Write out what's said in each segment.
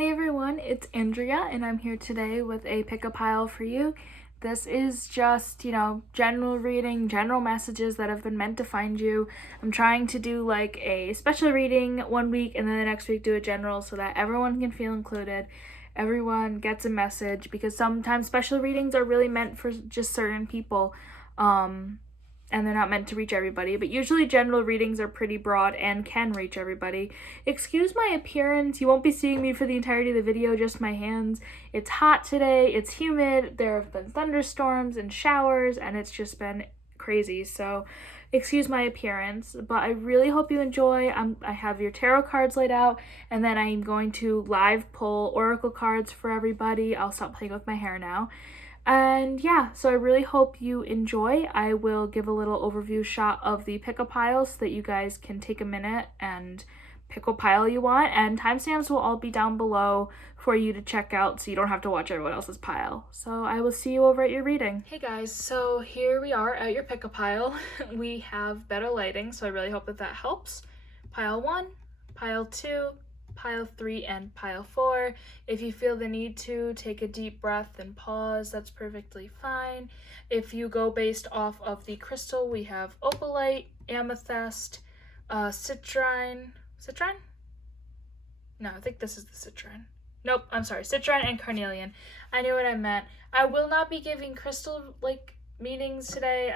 Hey everyone, it's Andrea and I'm here today with a pick a pile for you. This is just, general reading, general messages that have been meant to find you. I'm trying to do like a special reading one week and then the next week do a general so that everyone can feel included. Everyone gets a message because sometimes special readings are really meant for just certain people. And they're not meant to reach everybody, but usually general readings are pretty broad and can reach everybody. Excuse my appearance, you won't be seeing me for the entirety of the video, just my hands. It's hot today, it's humid, there have been thunderstorms and showers, and it's just been crazy, so excuse my appearance, but I really hope you enjoy. I have your tarot cards laid out, and then I'm going to live pull oracle cards for everybody. I'll stop playing with my hair now. And yeah, so I really hope you enjoy. I will give a little overview shot of the pick a pile so that you guys can take a minute and pick what pile you want. And timestamps will all be down below for you to check out so you don't have to watch everyone else's pile. So I will see you over at your reading. Hey guys, so here we are at your pick a pile. We have better lighting, so I really hope that helps. Pile 1, pile 2, pile 3, and pile 4. If you feel the need to, take a deep breath and pause. That's perfectly fine. If you go based off of the crystal, we have opalite, amethyst, citrine? No, I think this is the citrine. Nope, I'm sorry, citrine and carnelian. I knew what I meant. I will not be giving crystal meanings today.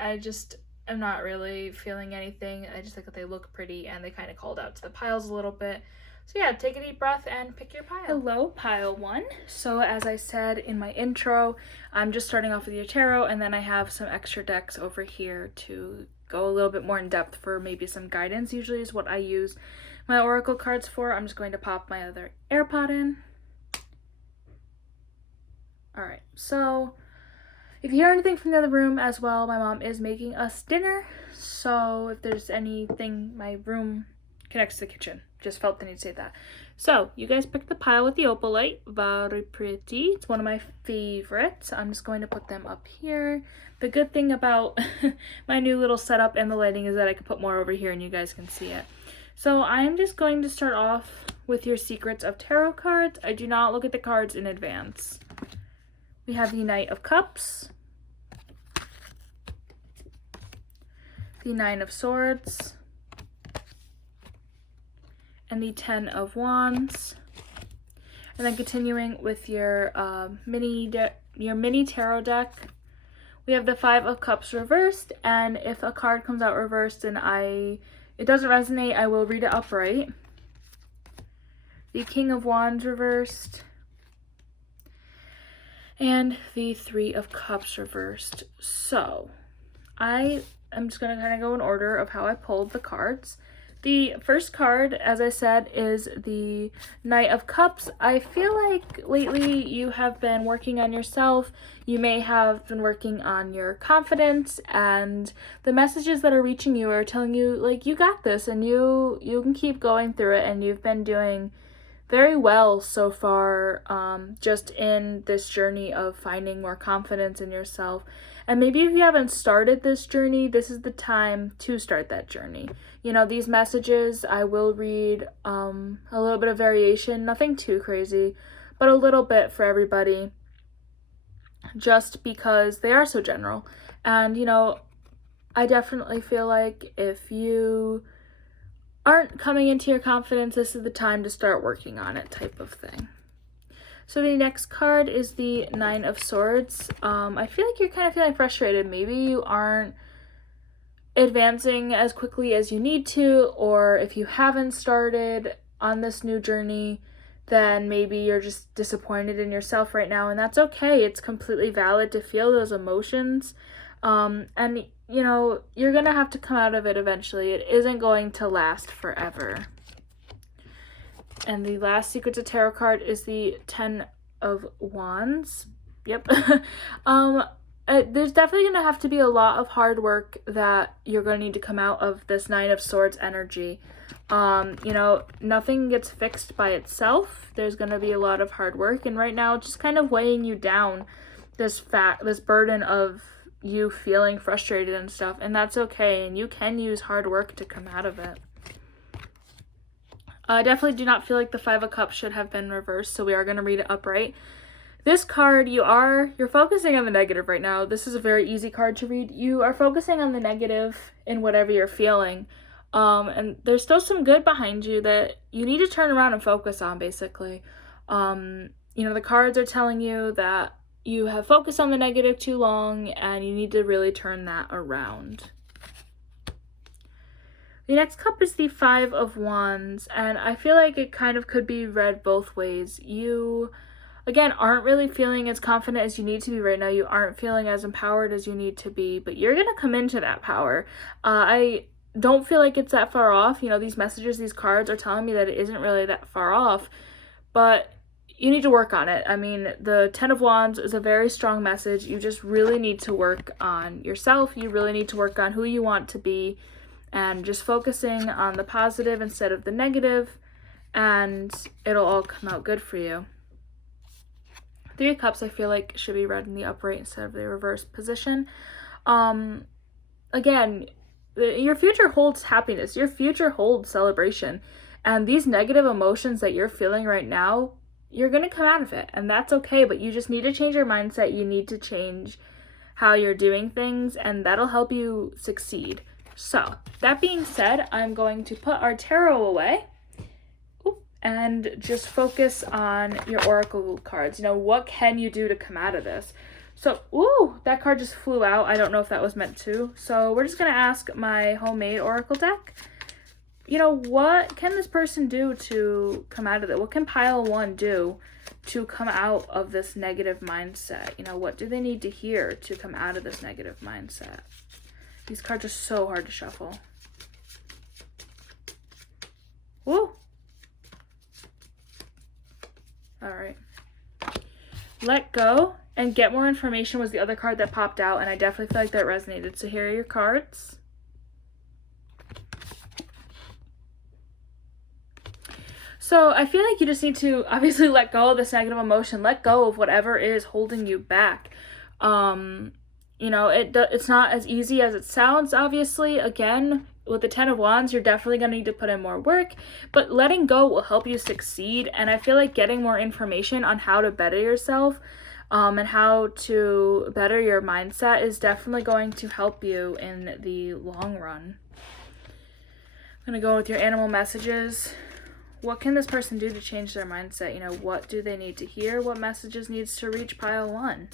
I'm not really feeling anything. I just think that they look pretty and they kind of called out to the piles a little bit. So yeah, take a deep breath and pick your pile. Hello, pile 1. So as I said in my intro, I'm just starting off with your tarot, and then I have some extra decks over here to go a little bit more in depth for maybe some guidance. Usually is what I use my oracle cards for. I'm just going to pop my other AirPod in. Alright, so if you hear anything from the other room as well, my mom is making us dinner. So if there's anything, my room connects to the kitchen. Just felt the need to say that. So you guys picked the pile with the opalite. Very pretty. It's one of my favorites. I'm just going to put them up here. The good thing about my new little setup and the lighting is that I can put more over here and you guys can see it. So I'm just going to start off with your Secrets of Tarot cards. I do not look at the cards in advance. We have the Knight of Cups, the Nine of Swords, and the 10 of Wands. And then continuing with your mini tarot deck, we have the 5 of Cups reversed, and if a card comes out reversed and it doesn't resonate, I will read it upright. The King of Wands reversed, and the 3 of Cups reversed. So I am just going to kind of go in order of how I pulled the cards. The first card, as I said, is the Knight of Cups. I feel like lately you have been working on yourself. You may have been working on your confidence, and the messages that are reaching you are telling you, you got this, and you can keep going through it, and you've been doing very well so far, just in this journey of finding more confidence in yourself. And maybe if you haven't started this journey, this is the time to start that journey. These messages, I will read a little bit of variation, nothing too crazy, but a little bit for everybody, just because they are so general. And, I definitely feel like if you aren't coming into your confidence, this is the time to start working on it, type of thing. So the next card is the 9 of Swords. I feel like you're kind of feeling frustrated. Maybe you aren't advancing as quickly as you need to, or if you haven't started on this new journey, then maybe you're just disappointed in yourself right now, and that's okay. It's completely valid to feel those emotions. And you're gonna have to come out of it eventually. It isn't going to last forever. And the last Secrets of Tarot card is the 10 of Wands. Yep. There's definitely going to have to be a lot of hard work that you're going to need to come out of this 9 of Swords energy. Nothing gets fixed by itself. There's going to be a lot of hard work. And right now, it's just kind of weighing you down, this burden of you feeling frustrated and stuff. And that's okay. And you can use hard work to come out of it. I definitely do not feel like the Five of Cups should have been reversed, so we are going to read it upright. This card, you're focusing on the negative right now. This is a very easy card to read. You are focusing on the negative in whatever you're feeling. And there's still some good behind you that you need to turn around and focus on, basically. The cards are telling you that you have focused on the negative too long and you need to really turn that around. The next cup is the Five of Wands, and I feel like it kind of could be read both ways. You, again, aren't really feeling as confident as you need to be right now. You aren't feeling as empowered as you need to be, but you're going to come into that power. I don't feel like it's that far off. These messages, these cards are telling me that it isn't really that far off, but you need to work on it. I mean, the Ten of Wands is a very strong message. You just really need to work on yourself. You really need to work on who you want to be and just focusing on the positive instead of the negative, and it'll all come out good for you. Three of Cups, I feel like, should be read in the upright instead of the reverse position. Again, your future holds happiness. Your future holds celebration. And these negative emotions that you're feeling right now, you're going to come out of it. And that's okay, but you just need to change your mindset. You need to change how you're doing things, and that'll help you succeed. So, that being said, I'm going to put our tarot away and just focus on your oracle cards. What can you do to come out of this? So, that card just flew out. I don't know if that was meant to. So, we're just going to ask my homemade oracle deck, what can this person do to come out of it? What can pile one do to come out of this negative mindset? What do they need to hear to come out of this negative mindset? These cards are so hard to shuffle. Woo! Alright. Let go and get more information was the other card that popped out, and I definitely feel like that resonated. So here are your cards. So I feel like you just need to obviously let go of this negative emotion. Let go of whatever is holding you back. It's not as easy as it sounds, obviously. Again, with the Ten of Wands, you're definitely going to need to put in more work, but letting go will help you succeed. And I feel like getting more information on how to better yourself and how to better your mindset is definitely going to help you in the long run. I'm going to go with your animal messages. What can this person do to change their mindset? What do they need to hear? What messages needs to reach pile one?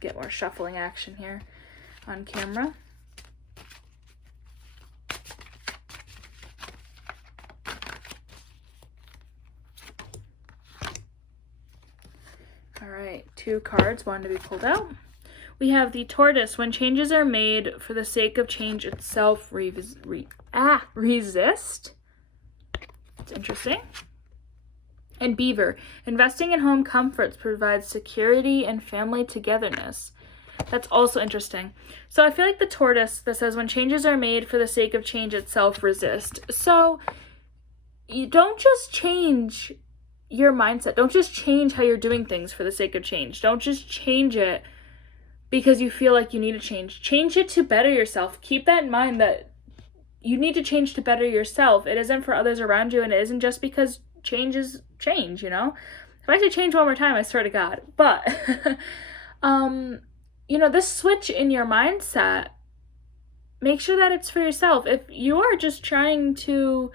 Get more shuffling action here on camera. All right, 2 cards, one to be pulled out. We have the Tortoise. When changes are made for the sake of change itself, resist. It's interesting. And Beaver. Investing in home comforts provides security and family togetherness. That's also interesting. So I feel like the Tortoise that says when changes are made for the sake of change itself, resist. So you don't just change your mindset. Don't just change how you're doing things for the sake of change. Don't just change it because you feel like you need to change. Change it to better yourself. Keep that in mind that you need to change to better yourself. It isn't for others around you, and it isn't just because change is change, If I say change one more time, I swear to God. But, this switch in your mindset, make sure that it's for yourself. If you are just trying to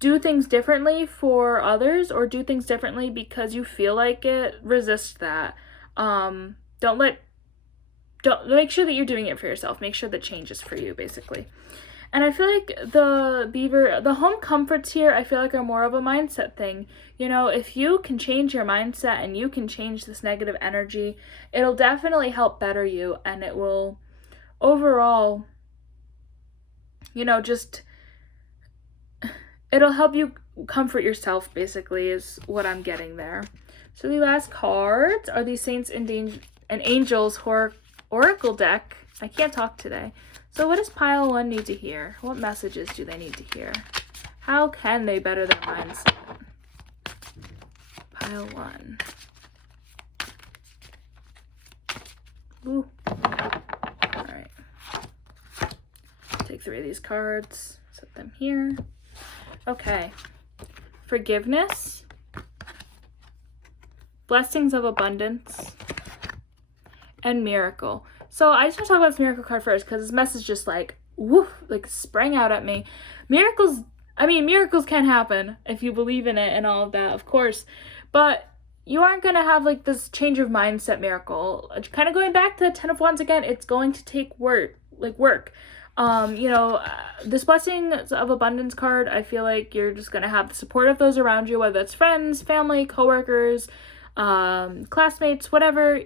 do things differently for others or do things differently because you feel like it, resist that. Don't make sure that you're doing it for yourself. Make sure that change is for you, basically. And I feel like the Beaver, the home comforts here, I feel like are more of a mindset thing. If you can change your mindset and you can change this negative energy, it'll definitely help better you, and it will overall, it'll help you comfort yourself, basically, is what I'm getting there. So the last cards are the Saints and Angels Oracle deck. I can't talk today. So what does pile one need to hear? What messages do they need to hear? How can they better their mindset? Pile one. Ooh. All 3 of these cards. Set them here. Okay. Forgiveness. Blessings of abundance. And miracle. So I just want to talk about this miracle card first because this message just like, woof, like sprang out at me. Miracles can happen if you believe in it and all of that, of course. But you aren't going to have like this change of mindset miracle. Kind of going back to the 10 of Wands again, it's going to take work. This Blessings of Abundance card, I feel like you're just going to have the support of those around you, whether it's friends, family, coworkers, classmates, whatever.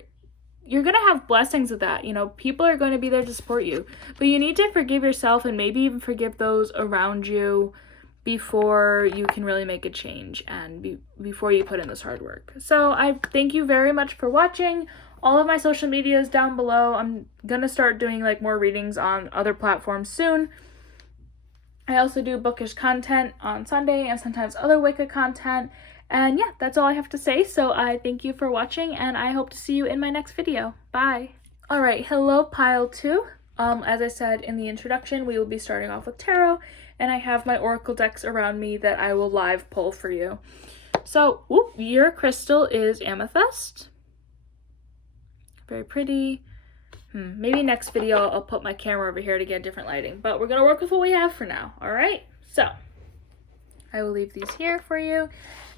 You're going to have blessings of that. People are going to be there to support you. But you need to forgive yourself and maybe even forgive those around you before you can really make a change and before you put in this hard work. So I thank you very much for watching. All of my social media is down below. I'm going to start doing like more readings on other platforms soon. I also do bookish content on Sunday and sometimes other Wicca content. And yeah, that's all I have to say. So I thank you for watching and I hope to see you in my next video. Bye. All right, hello pile 2. As I said in the introduction, we will be starting off with tarot, and I have my oracle decks around me that I will live pull for you. So, your crystal is amethyst. Very pretty. Maybe next video I'll put my camera over here to get different lighting, but we're gonna work with what we have for now. All right, so I will leave these here for you.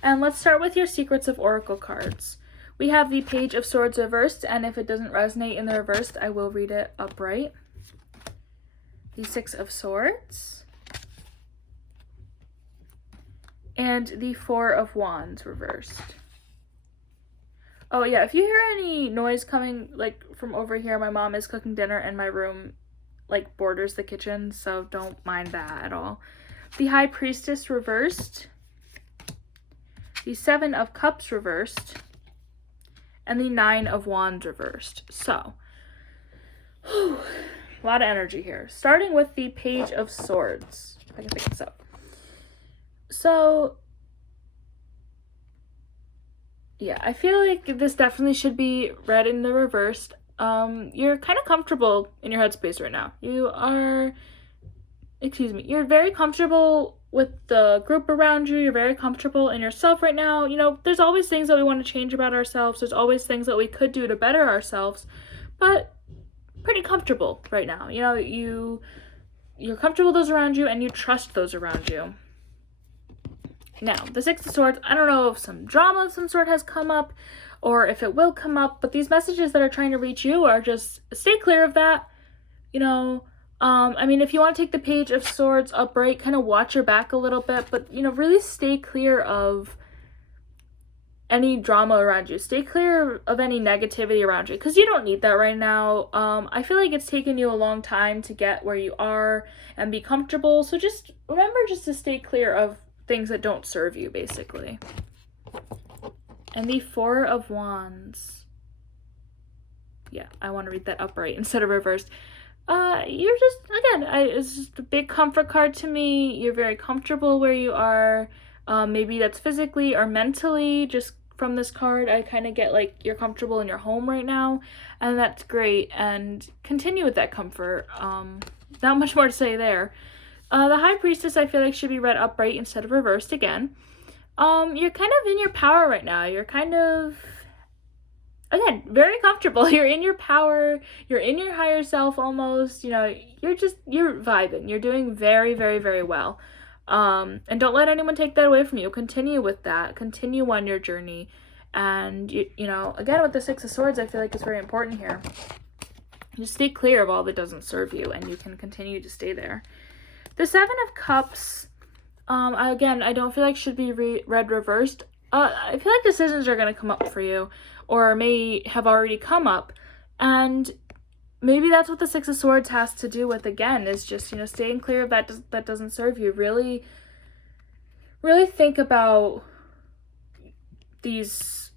And let's start with your Secrets of Oracle cards. We have the Page of Swords reversed, and if it doesn't resonate in the reversed, I will read it upright. The 6 of Swords. And the 4 of Wands reversed. Oh yeah, if you hear any noise coming like from over here, my mom is cooking dinner and my room like borders the kitchen, so don't mind that at all. The High Priestess reversed. The 7 of Cups reversed. And the 9 of Wands reversed. So, a lot of energy here. Starting with the Page of Swords. If I can pick this up. So, yeah, I feel like this definitely should be read in the reversed. You're kind of comfortable in your headspace right now. You're very comfortable with the group around you. You're very comfortable in yourself right now. There's always things that we want to change about ourselves. There's always things that we could do to better ourselves, but pretty comfortable right now. You're comfortable with those around you and you trust those around you. Now, the 6 of Swords, I don't know if some drama of some sort has come up or if it will come up, but these messages that are trying to reach you are just stay clear of that. If you want to take the Page of Swords upright, kind of watch your back a little bit, but, really stay clear of any drama around you. Stay clear of any negativity around you, because you don't need that right now. I feel like it's taken you a long time to get where you are and be comfortable, so just remember just to stay clear of things that don't serve you, basically. And the 4 of Wands. Yeah, I want to read that upright instead of reversed. You're just, again, it's just a big comfort card to me. You're very comfortable where you are. Maybe that's physically or mentally. Just from this card, I kind of get like you're comfortable in your home right now, and that's great. And continue with that comfort. Not much more to say there. The High Priestess, I feel like, should be read upright instead of reversed again. You're kind of in your power right now. You're kind of, again, very comfortable. You're in your power. You're in your higher self almost. You're vibing. You're doing very, very, very well. And don't let anyone take that away from you. Continue with that. Continue on your journey. And, again, with the 6 of Swords, I feel like it's very important here. Just stay clear of all that doesn't serve you, and you can continue to stay there. The 7 of Cups, again, I don't feel like should be read reversed. I feel like decisions are going to come up for you, or may have already come up, and maybe that's what the 6 of Swords has to do with, again, is just, staying clear of that doesn't serve you. Really, really think about these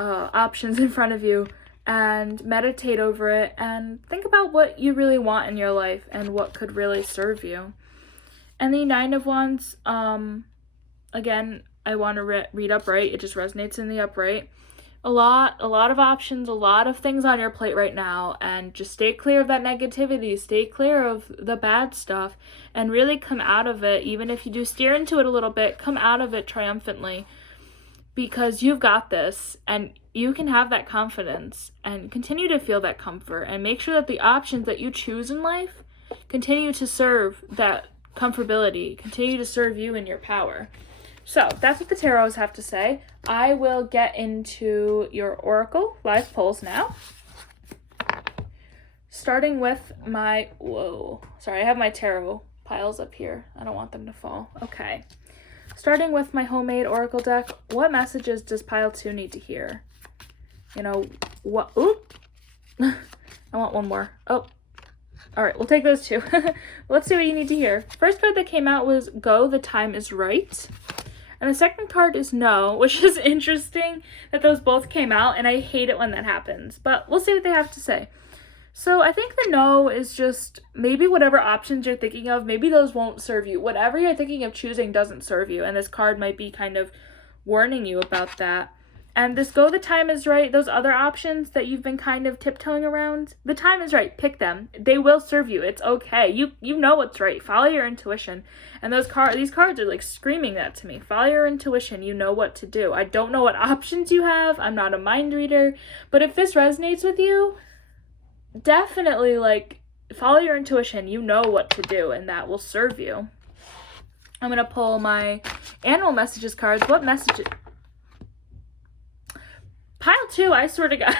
options in front of you, and meditate over it, and think about what you really want in your life, and what could really serve you. And the 9 of Wands, again, I want to read upright. It just resonates in the upright. a lot of options, a lot of things on your plate right now, and just stay clear of that negativity, stay clear of the bad stuff, and really come out of it. Even if you do steer into it a little bit, come out of it triumphantly, because you've got this, and you can have that confidence and continue to feel that comfort, and make sure that the options that you choose in life continue to serve that comfortability, continue to serve you in your power. So that's what the tarots have to say. I will get into your oracle live polls now. Starting with my, I have my tarot piles up here. I don't want them to fall. Okay. Starting with my homemade oracle deck, what messages does pile 2 need to hear? You know, what, oop. I want one more. Oh, all right, we'll take those 2. Let's see what you need to hear. First card that came out was Go, the Time is Right. And the second card is No, which is interesting that those both came out, and I hate it when that happens. But we'll see what they have to say. So I think the No is just maybe whatever options you're thinking of, maybe those won't serve you. Whatever you're thinking of choosing doesn't serve you, and this card might be kind of warning you about that. And this Go, the Time is Right, those other options that you've been kind of tiptoeing around, the time is right. Pick them. They will serve you. It's okay. You know what's right. Follow your intuition. And these cards are like screaming that to me. Follow your intuition. You know what to do. I don't know what options you have. I'm not a mind reader. But if this resonates with you, definitely like follow your intuition. You know what to do, and that will serve you. I'm going to pull my animal messages cards. What messages? Pile 2, I swear to God.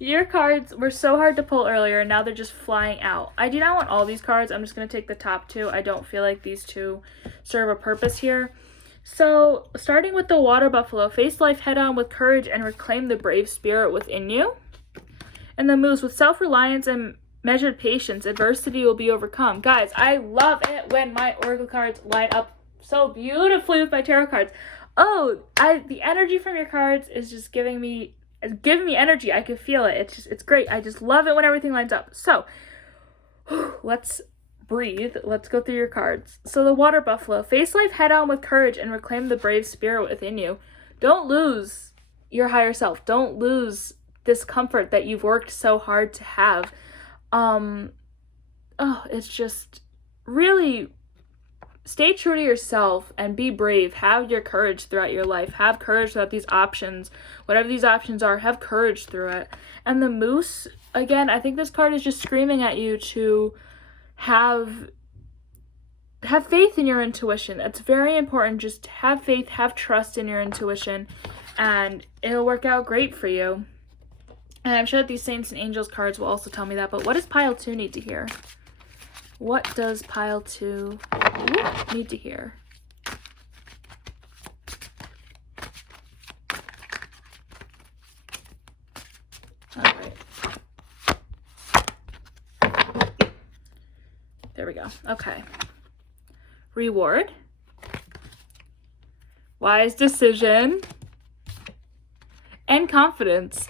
Your cards were so hard to pull earlier, and now they're just flying out. I do not want all these cards. I'm just going to take the top 2. I don't feel like these 2 serve a purpose here. So, starting with the water buffalo, face life head on with courage and reclaim the brave spirit within you. And the moose, with self-reliance and measured patience, adversity will be overcome. Guys, I love it when my oracle cards line up so beautifully with my tarot cards. Oh, the energy from your cards is just giving me energy. I can feel it. It's great. I just love it when everything lines up. So, let's breathe. Let's go through your cards. So the water buffalo, face life head on with courage and reclaim the brave spirit within you. Don't lose your higher self. Don't lose this comfort that you've worked so hard to have. It's just really stay true to yourself and be brave. Have your courage throughout your life. Have courage throughout these options. Whatever these options are, have courage through it. And the moose, again, I think this card is just screaming at you to have faith in your intuition. It's very important. Just have faith, have trust in your intuition, and it'll work out great for you. And I'm sure that these Saints and Angels cards will also tell me that. But what does pile 2 need to hear? What does pile 2 need to hear? All right. There we go. Okay. Reward. Wise decision. And confidence.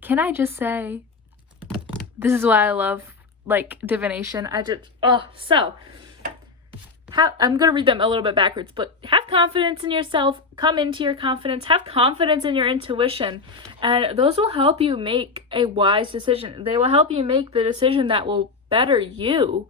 Can I just say, this is why I love divination. I'm gonna read them a little bit backwards, but have confidence in yourself, come into your confidence, have confidence in your intuition, and those will help you make a wise decision. They will help you make the decision that will better you.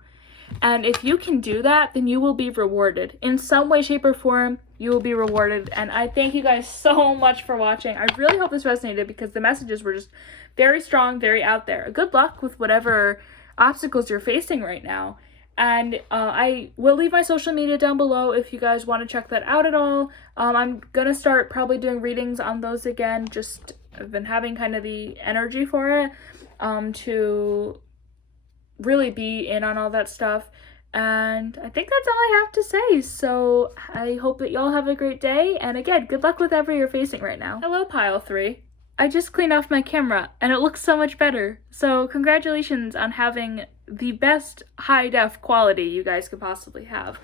And if you can do that, then you will be rewarded. In some way, shape, or form, you will be rewarded. And I thank you guys so much for watching. I really hope this resonated because the messages were just very strong, very out there. Good luck with whatever obstacles you're facing right now. And I will leave my social media down below if you guys want to check that out at all. I'm going to start probably doing readings on those again. Just I've been having kind of the energy for it to really be in on all that stuff. And I think that's all I have to say. So I hope that y'all have a great day. And again, good luck with whatever you're facing right now. Hello, pile 3. I just cleaned off my camera and it looks so much better. So congratulations on having the best high def quality you guys could possibly have.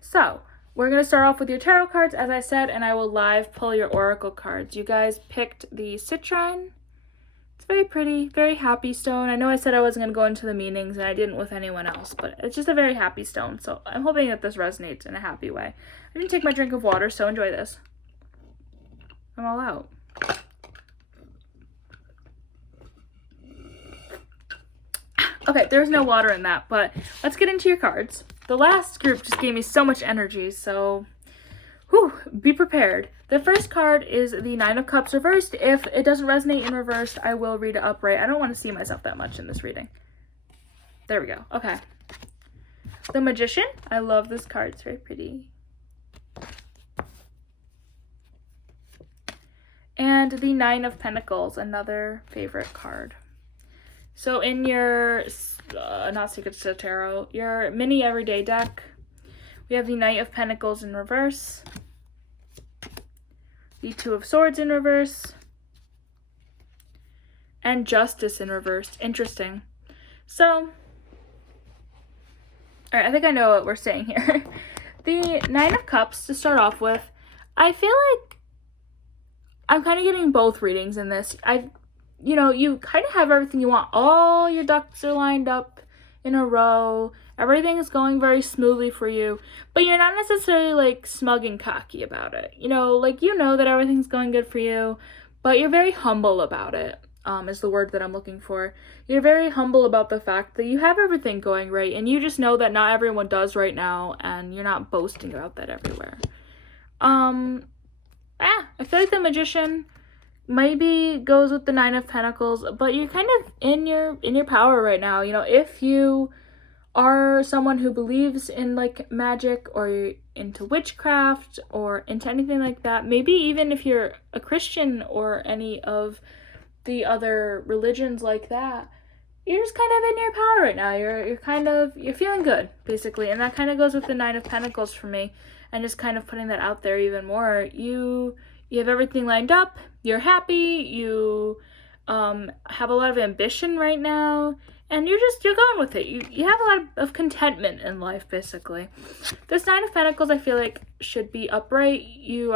So we're going to start off with your tarot cards, as I said, and I will live pull your oracle cards. You guys picked the citrine. It's very pretty, very happy stone. I know I said I wasn't going to go into the meanings, and I didn't with anyone else, but it's just a very happy stone, so I'm hoping that this resonates in a happy way. I didn't take my drink of water, so enjoy this. I'm all out. Okay, there's no water in that, but let's get into your cards. The last group just gave me so much energy, so whew, be prepared. The first card is the Nine of Cups reversed. If it doesn't resonate in reversed, I will read it upright. I don't want to see myself that much in this reading. There we go. Okay. The Magician. I love this card. It's very pretty. And the Nine of Pentacles, another favorite card. So in your, not Secrets to Tarot, your mini everyday deck, we have the Knight of Pentacles in reverse, the Two of Swords in reverse, and Justice in reverse. Interesting. So, alright, I think I know what we're saying here. The Nine of Cups, to start off with, I feel like I'm kind of getting both readings in this. You know, you kind of have everything you want. All your ducks are lined up in a row. Everything is going very smoothly for you. But you're not necessarily, like, smug and cocky about it. You know, like, you know that everything's going good for you. But you're very humble about it, is the word that I'm looking for. You're very humble about the fact that you have everything going right. And you just know that not everyone does right now. And you're not boasting about that everywhere. I feel like the Magician maybe goes with the Nine of Pentacles, but you're kind of in your power right now. You know, if you are someone who believes in, like, magic, or you're into witchcraft, or into anything like that, maybe even if you're a Christian or any of the other religions like that, you're just kind of in your power right now. You're feeling good, basically, and that kind of goes with the Nine of Pentacles for me, and just kind of putting that out there even more. You have everything lined up. You're happy. You have a lot of ambition right now, and you're going with it. You have a lot of contentment in life, basically. This Nine of Pentacles, I feel like, should be upright. You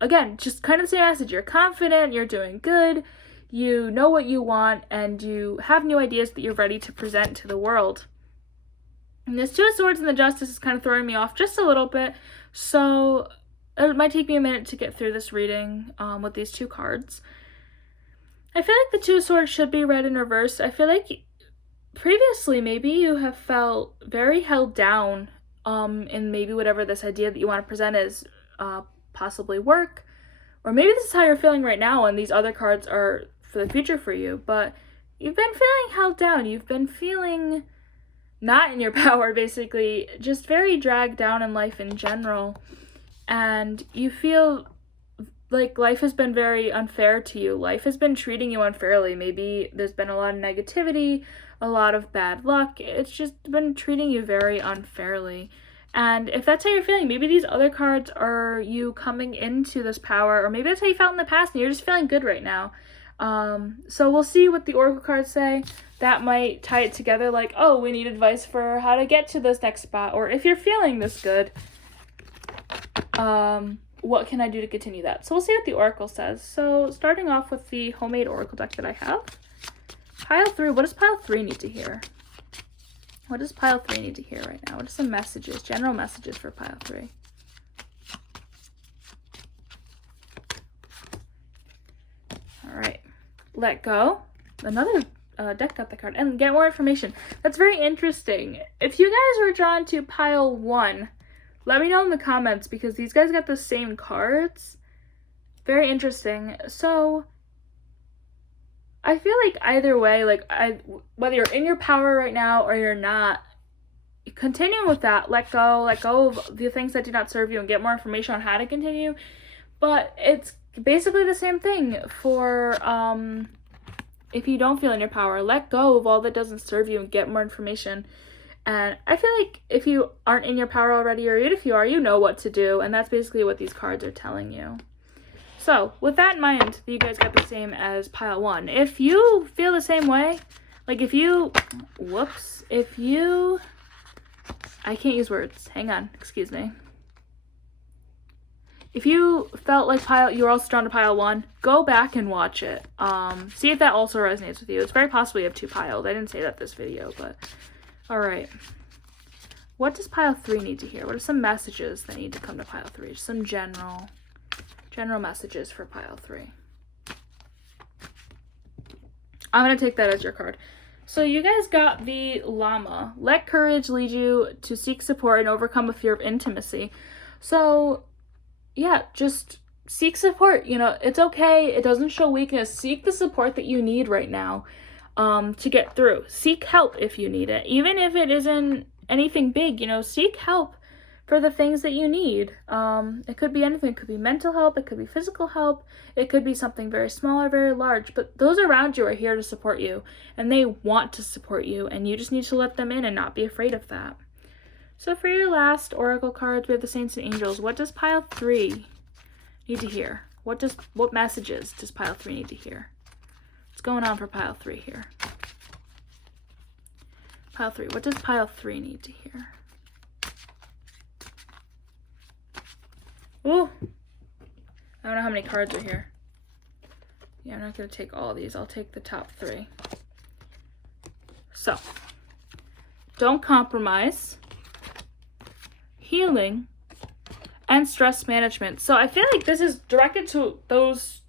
again, just kind of the same message. You're confident. You're doing good. You know what you want, and you have new ideas that you're ready to present to the world. And this Two of Swords and the Justice is kind of throwing me off just a little bit, so it might take me a minute to get through this reading with these two cards. I feel like the Two of Swords should be read in reverse. I feel like previously maybe you have felt very held down in maybe whatever this idea that you want to present is, possibly work, or maybe this is how you're feeling right now and these other cards are for the future for you, but you've been feeling held down. You've been feeling not in your power, basically, just very dragged down in life in general. And you feel like life has been very unfair to you. Life has been treating you unfairly. Maybe there's been a lot of negativity, a lot of bad luck. It's just been treating you very unfairly. And if that's how you're feeling, maybe these other cards are you coming into this power, or maybe that's how you felt in the past and you're just feeling good right now. So we'll see what the Oracle cards say. That might tie it together, like, oh, we need advice for how to get to this next spot, or if you're feeling this good, what can I do to continue that? So we'll see what the Oracle says. So starting off with the homemade Oracle deck that I have. Pile 3, what does Pile 3 need to hear? What does Pile 3 need to hear right now? What are some messages, general messages for Pile 3? All right, let go. Another deck got the card, and get more information. That's very interesting. If you guys were drawn to Pile 1, let me know in the comments, because these guys got the same cards. Very interesting. So I feel like either way, like whether you're in your power right now or you're not, continue with that. Let go of the things that do not serve you and get more information on how to continue. But it's basically the same thing for if you don't feel in your power. Let go of all that doesn't serve you and get more information. And I feel like if you aren't in your power already, or even if you are, you know what to do. And that's basically what these cards are telling you. So with that in mind, you guys got the same as Pile 1. If you feel the same way, like if you, I can't use words. Hang on, excuse me. If you felt like you were also drawn to Pile 1, go back and watch it. See if that also resonates with you. It's very possible you have 2 piles. I didn't say that this video, but alright. What does Pile 3 need to hear? What are some messages that need to come to Pile 3? Just some general General messages for pile 3. I'm going to take that as your card. So you guys got the Llama. Let courage lead you to seek support and overcome a fear of intimacy. So, yeah, just seek support. You know, it's okay. It doesn't show weakness. Seek the support that you need right now to get through. Seek help if you need it. Even if it isn't anything big, you know, seek help for the things that you need. It could be anything. It could be mental help. It could be physical help. It could be something very small or very large. But those around you are here to support you. And they want to support you. And you just need to let them in and not be afraid of that. So for your last oracle cards, we have the Saints and Angels. What does pile 3 need to hear? What messages does pile 3 need to hear? What's going on for pile 3 here? Pile 3. What does pile 3 need to hear? Ooh. I don't know how many cards are here. Yeah, I'm not going to take all these. I'll take the top 3. So, don't compromise, healing, and stress management. So I feel like this is directed to those,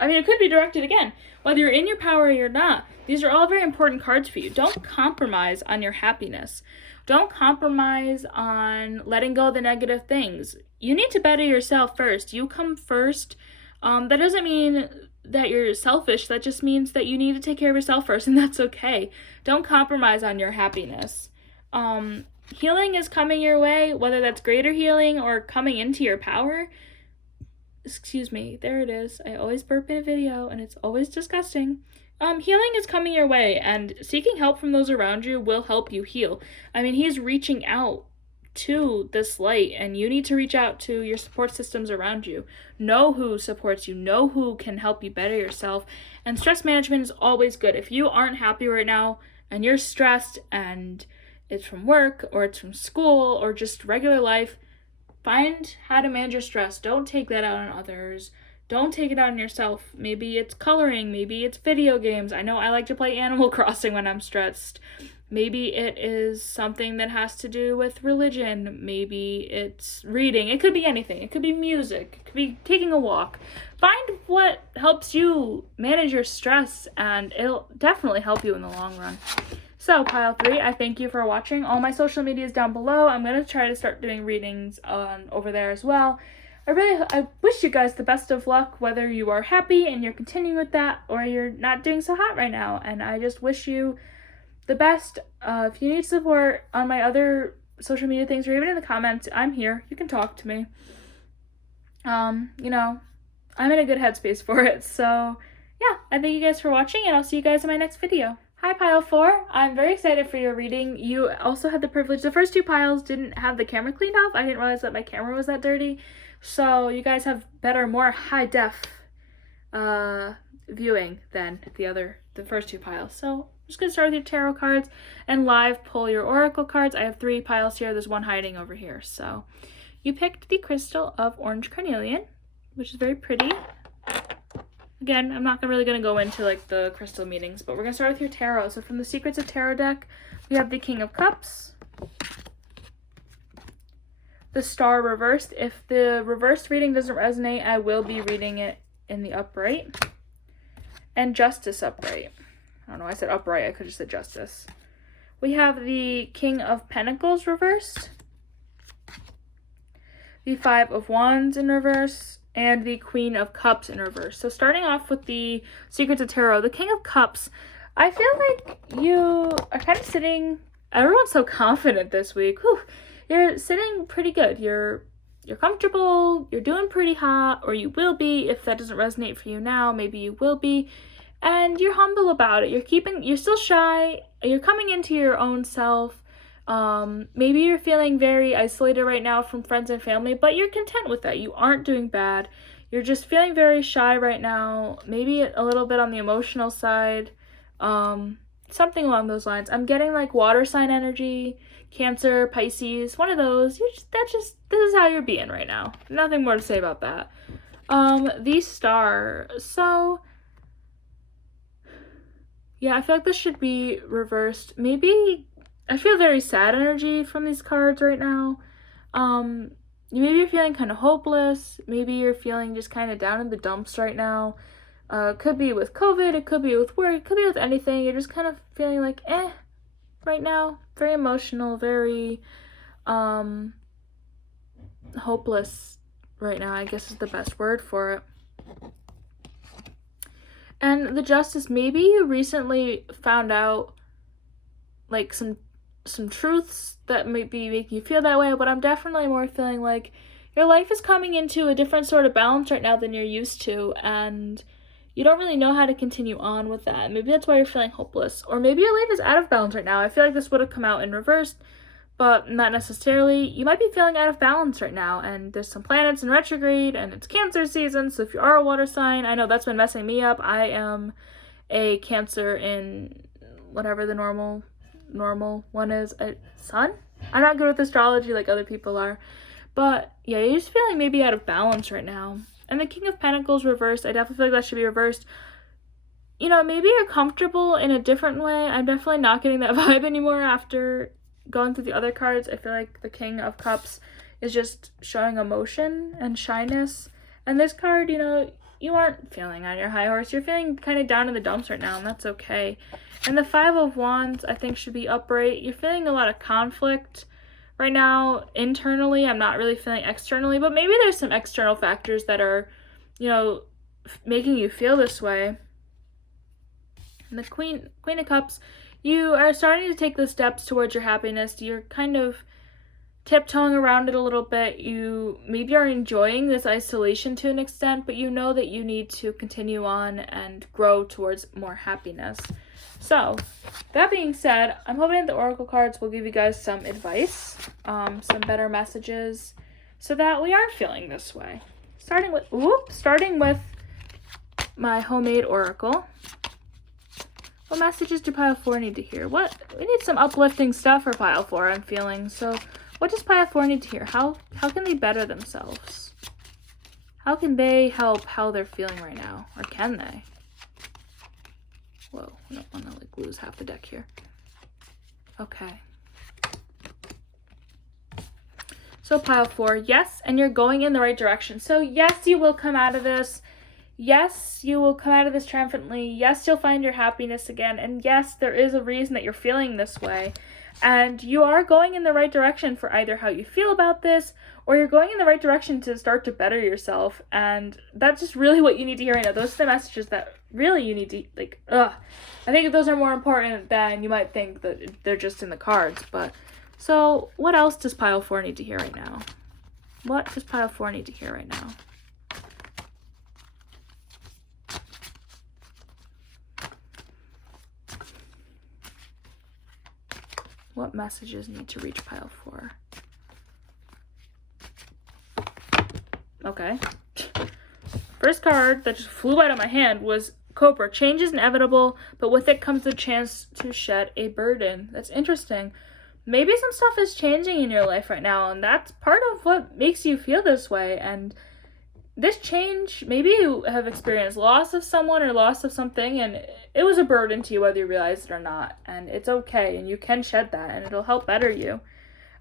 I mean, it could be directed again, whether you're in your power or you're not. These are all very important cards for you. Don't compromise on your happiness. Don't compromise on letting go of the negative things. You need to better yourself first. You come first. That doesn't mean that you're selfish. That just means that you need to take care of yourself first, and that's okay. Don't compromise on your happiness. Healing is coming your way, whether that's greater healing or coming into your power. Excuse me, there it is. I always burp in a video, and it's always disgusting. Healing is coming your way, and seeking help from those around you will help you heal. I mean, he's reaching out to this light, and you need to reach out to your support systems around you. Know who supports you. Know who can help you better yourself. And stress management is always good. If you aren't happy right now, and you're stressed, and it's from work, or it's from school, or just regular life, find how to manage your stress. Don't take that out on others. Don't take it out on yourself. Maybe it's coloring. Maybe it's video games. I know I like to play Animal Crossing when I'm stressed. Maybe it is something that has to do with religion. Maybe it's reading. It could be anything. It could be music. It could be taking a walk. Find what helps you manage your stress, and it'll definitely help you in the long run. So, pile 3, I thank you for watching. All my social media is down below. I'm going to try to start doing readings over there as well. I wish you guys the best of luck, whether you are happy and you're continuing with that, or you're not doing so hot right now. And I just wish you the best. If you need support on my other social media things, or even in the comments, I'm here. You can talk to me. You know, I'm in a good headspace for it. So, yeah, I thank you guys for watching, and I'll see you guys in my next video. Hi, pile 4. I'm very excited for your reading. You also had the privilege. The first 2 piles didn't have the camera cleaned off. I didn't realize that my camera was that dirty. So you guys have better, more high-def viewing than the first 2 piles. So I'm just going to start with your tarot cards and live pull your oracle cards. I have 3 piles here. There's 1 hiding over here. So you picked the crystal of orange carnelian, which is very pretty. Again, I'm not really going to go into like the crystal meanings, but we're going to start with your tarot. So from the Secrets of Tarot deck, we have the King of Cups, the Star reversed. If the reversed reading doesn't resonate, I will be reading it in the upright, and Justice upright. I don't know, I said upright, I could have said Justice. We have the King of Pentacles reversed, the 5 of Wands in reverse, and the Queen of Cups in reverse. So starting off with the Secrets of Tarot, the King of Cups, I feel like you are kind of sitting, everyone's so confident this week. Whew, you're sitting pretty good. You're comfortable, you're doing pretty hot, or you will be. If that doesn't resonate for you now, maybe you will be. And you're humble about it. You're still shy, you're coming into your own self. Maybe you're feeling very isolated right now from friends and family, but you're content with that. You aren't doing bad. You're just feeling very shy right now, maybe a little bit on the emotional side, something along those lines. I'm getting like water sign energy, Cancer, Pisces, one of those. This is how you're being right now. Nothing more to say about that. The Star. So yeah, I feel like this should be reversed. Maybe I feel very sad energy from these cards right now. maybe you're feeling kind of hopeless. Maybe you're feeling just kind of down in the dumps right now. It could be with COVID, it could be with work, it could be with anything. You're just kind of feeling like, right now. Very emotional, very, hopeless right now, I guess is the best word for it. And the Justice, maybe you recently found out, like, some truths that might be making you feel that way, but I'm definitely more feeling like your life is coming into a different sort of balance right now than you're used to, and you don't really know how to continue on with that. Maybe that's why you're feeling hopeless. Or maybe your life is out of balance right now. I feel like this would have come out in reverse, but not necessarily. You might be feeling out of balance right now, and there's some planets in retrograde, and it's Cancer season, so if you are a water sign, I know that's been messing me up. I am a Cancer in whatever the normal one is. Sun? I'm not good with astrology like other people are. But yeah, you're just feeling maybe out of balance right now. And the King of Pentacles reversed, I definitely feel like that should be reversed. You know, maybe you're comfortable in a different way. I'm definitely not getting that vibe anymore after going through the other cards. I feel like the King of Cups is just showing emotion and shyness. And this card, you know, you aren't feeling on your high horse. You're feeling kind of down in the dumps right now, and that's okay. And the Five of Wands, I think, should be upright. You're feeling a lot of conflict right now internally. I'm not really feeling externally, but maybe there's some external factors that are, you know, making you feel this way. And the Queen of Cups, you are starting to take the steps towards your happiness. You're kind of tiptoeing around it a little bit. You maybe are enjoying this isolation to an extent, but you know that you need to continue on and grow towards more happiness. So, that being said, I'm hoping the Oracle cards will give you guys some advice, some better messages, so that we aren't feeling this way. Starting with my homemade Oracle. What messages do Pile 4 need to hear? We need some uplifting stuff for Pile 4, I'm feeling. So, what does Pile 4 need to hear? How can they better themselves? How can they help how they're feeling right now? Or can they? Whoa, I don't want to like lose half the deck here. Okay. So Pile 4, yes, and you're going in the right direction. So yes, you will come out of this. Yes, you will come out of this triumphantly. Yes, you'll find your happiness again. And yes, there is a reason that you're feeling this way. And you are going in the right direction for either how you feel about this, or you're going in the right direction to start to better yourself. And that's just really what you need to hear right now. Those are the messages that really you need to, I think those are more important than you might think that they're just in the cards. But, so, what else does Pile 4 need to hear right now? What does Pile 4 need to hear right now? What messages need to reach Pile 4? Okay. First card that just flew out of my hand was Cobra. Change is inevitable, but with it comes the chance to shed a burden. That's interesting. Maybe some stuff is changing in your life right now, and that's part of what makes you feel this way. And this change, maybe you have experienced loss of someone or loss of something, and it was a burden to you whether you realize it or not. And it's okay, and you can shed that, and it'll help better you.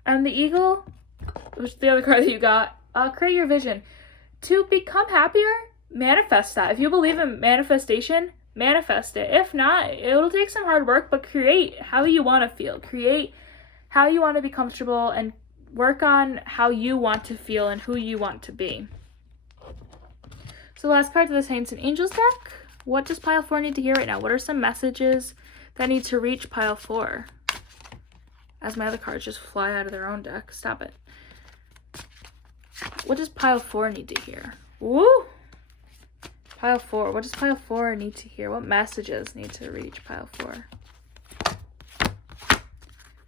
And the Eagle, which is the other card that you got, create your vision. To become happier, manifest that. If you believe in manifestation, manifest it. If not, it'll take some hard work, but create how you want to feel. Create how you want to be comfortable, and work on how you want to feel and who you want to be. So the last card to the Saints and Angels deck. What does Pile 4 need to hear right now? What are some messages that need to reach Pile 4? As my other cards just fly out of their own deck. Stop it. What does Pile 4 need to hear? Woo! Pile 4. What does Pile 4 need to hear? What messages need to reach Pile 4?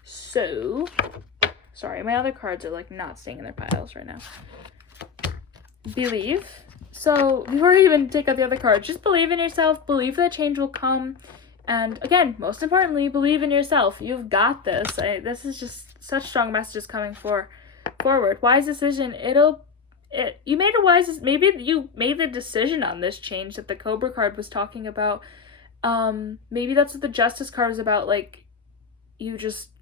So, sorry, my other cards are like not staying in their piles right now. Believe. So, before you even take out the other card, just believe in yourself. Believe that change will come. And again, most importantly, believe in yourself. You've got this. This is just such strong messages coming forward. Wise decision. You made a wise, maybe you made the decision on this change that the Cobra card was talking about. Maybe that's what the Justice card was about. Like,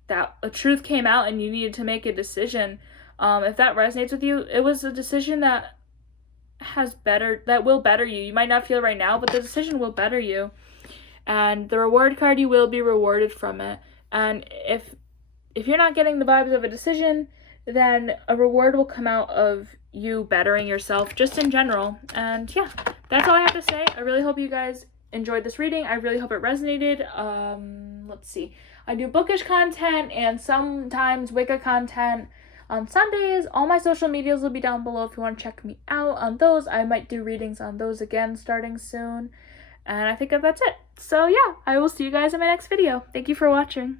that a truth came out and you needed to make a decision. If that resonates with you, it was a decision that will better you. You might not feel right now, but the decision will better you. And the reward card, you will be rewarded from it. And if you're not getting the vibes of a decision, then a reward will come out of you bettering yourself just in general. And yeah, that's all I have to say. I really hope you guys enjoyed this reading. I really hope it resonated. Let's see. I do bookish content and sometimes Wicca content on Sundays. All my social medias will be down below if you want to check me out on those. I might do readings on those again starting soon. And I think that's it. So yeah, I will see you guys in my next video. Thank you for watching.